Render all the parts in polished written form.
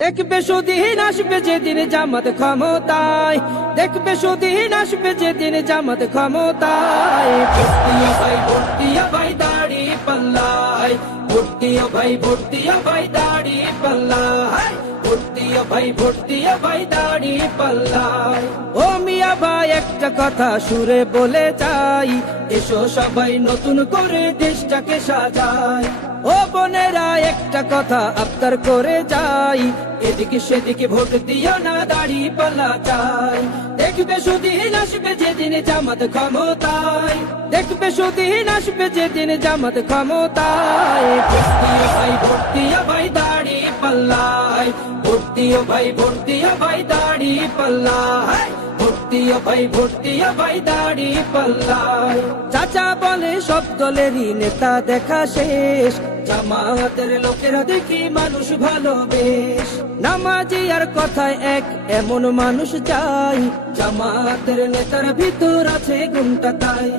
দেখবে সুদিন আসবে যেদিন জামাত ক্ষমতায়, দেখবে সুদিন আসবে যেদিন জামাত ক্ষমতায়। ভর্তিয়া ভাই ভর্তিয়া ভাই দাড়ি পাল্লায়, ভর্তিয়া ভাই ভর্তিয়া ভাই দাড়ি পাল্লায়, ভর্তিয়া ভাই ভর্তিয়া ভাই দাড়ি পাল্লায়। ও মিয়া ভাই একটা কথা সুরে বলে যাই, এসো সবাই নতুন করে দেশটাকে সাজাই। ও বোনেরা একটা কথা আবদার করে যাই, এদিকে সেদিকে ভোট দিও না, দাড়ি পাল্লা চাই। দেখবে সুদিন আসবে যেদিন জামাত ক্ষমতায়, দেখবে সুদিন আসবে যেদিন জামাত ক্ষমতায়। ভর্তিয়া ভাই ভর্তিয়া ভাই দাড়ি পাল্লায়, ভর্তিয়া ভাই ভর্তিয়া ভাই দাড়ি পাল্লায়, ভর্তিয়া ভাই ভর্তিয়া ভাই দাড়ি পাল্লায়। চাচা বলে সব দলেরই নেতা দেখা শেষ, জামাতের লোকেরা দেখি মানুষ ভালোবেশ। নামাজি আর কথায় এক এমন মানুষ চাই, জামাতের নেতার ভিতর আছে গুণটা তাই।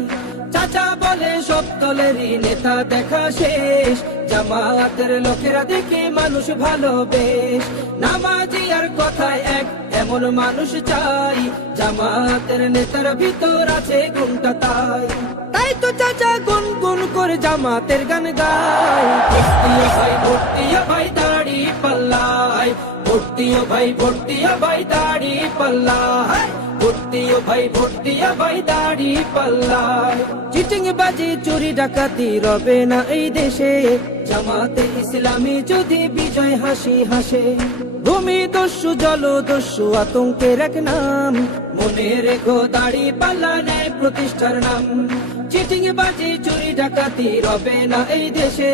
চাচা বলে সব দলেরই নেতা দেখা শেষ, জামাতের লোকেরা দেখে মানুষ ভালোবেশ। নামাজি আর কথায় এক এমন মানুষ চাই, জামাতের নেতার ভিতর আছে গুণটা তাই। তাই তো চাচা গুন গুন করে জামাতের গান গায়। ভর্তিয়া ভাই ভর্তিয়া ভাই দাড়ি পাল্লায়, ভর্তিয়া ভাই ভর্তিয়া ভাই দাড়ি পাল্লায়, ভর্তিয়া ভাই ভর্তিয়া ভাই দাড়ি পাল্লায়। চিটিং বাজি চুরি ডাকাতি রবে না এই দেশে, জামাতে ইসলামী যদি বিজয় হাসি হাসে। ভূমি দস্যু জল দস্যু আতঙ্কের এক নাম, মনে রেখো দাড়ি পাল্লা ন্যায় প্রতিষ্ঠার নাম। চিটিং বাজি চুরি ডাকাতি রবে না এই দেশে,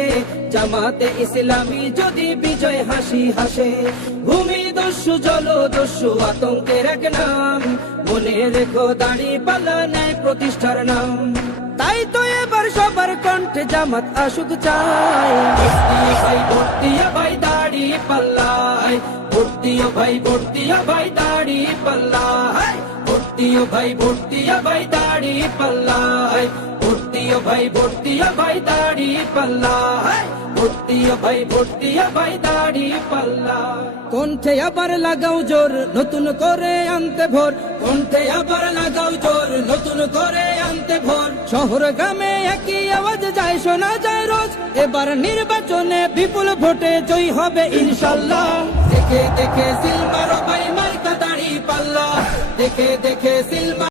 জামাতে ইসলামী যদি বিজয় হাসি হাসে। ভূমি দস্যু জল দস্যু আতঙ্কের এক নাম, মনে রেখো দাড়ি পাল্লা ন্যায় প্রতিষ্ঠার নাম। তাই তো এবার সবার কণ্ঠে জামাত আসুক চাই। ভর্তিয়া ভাই ভর্তিয়া ভাই দাড়ি পাল্লায়, ভর্তিয়া ভাই ভর্তিয়া ভাই দাড়ি পাল্লায়, ভর্তিয়া ভাই ভর্তিয়া ভাই দাড়ি পাল্লায়, ভর্তিয়া ভাই ভর্তিয়া ভাই দাড়ি পাল্লায়, ভর্তিয়া ভাই ভর্তিয়া ভাই দাড়ি পাল্লায়। কণ্ঠে আবার লাগাও জোর নতুন করে আনতে ভোর, কণ্ঠে আবার লাগাও জোর নতুন করে আনতে ভোর। শহর গ্রামে একই আওয়াজ যায় শোনা যায় রোজ, এবার নির্বাচনে বিপুল ভোটে জয়ী হবে ইনশাল্লাহ। দেখে দেখে সিল মারো ভাই মার্কা দাড়ি পাল্লা, দেখে দেখে সিল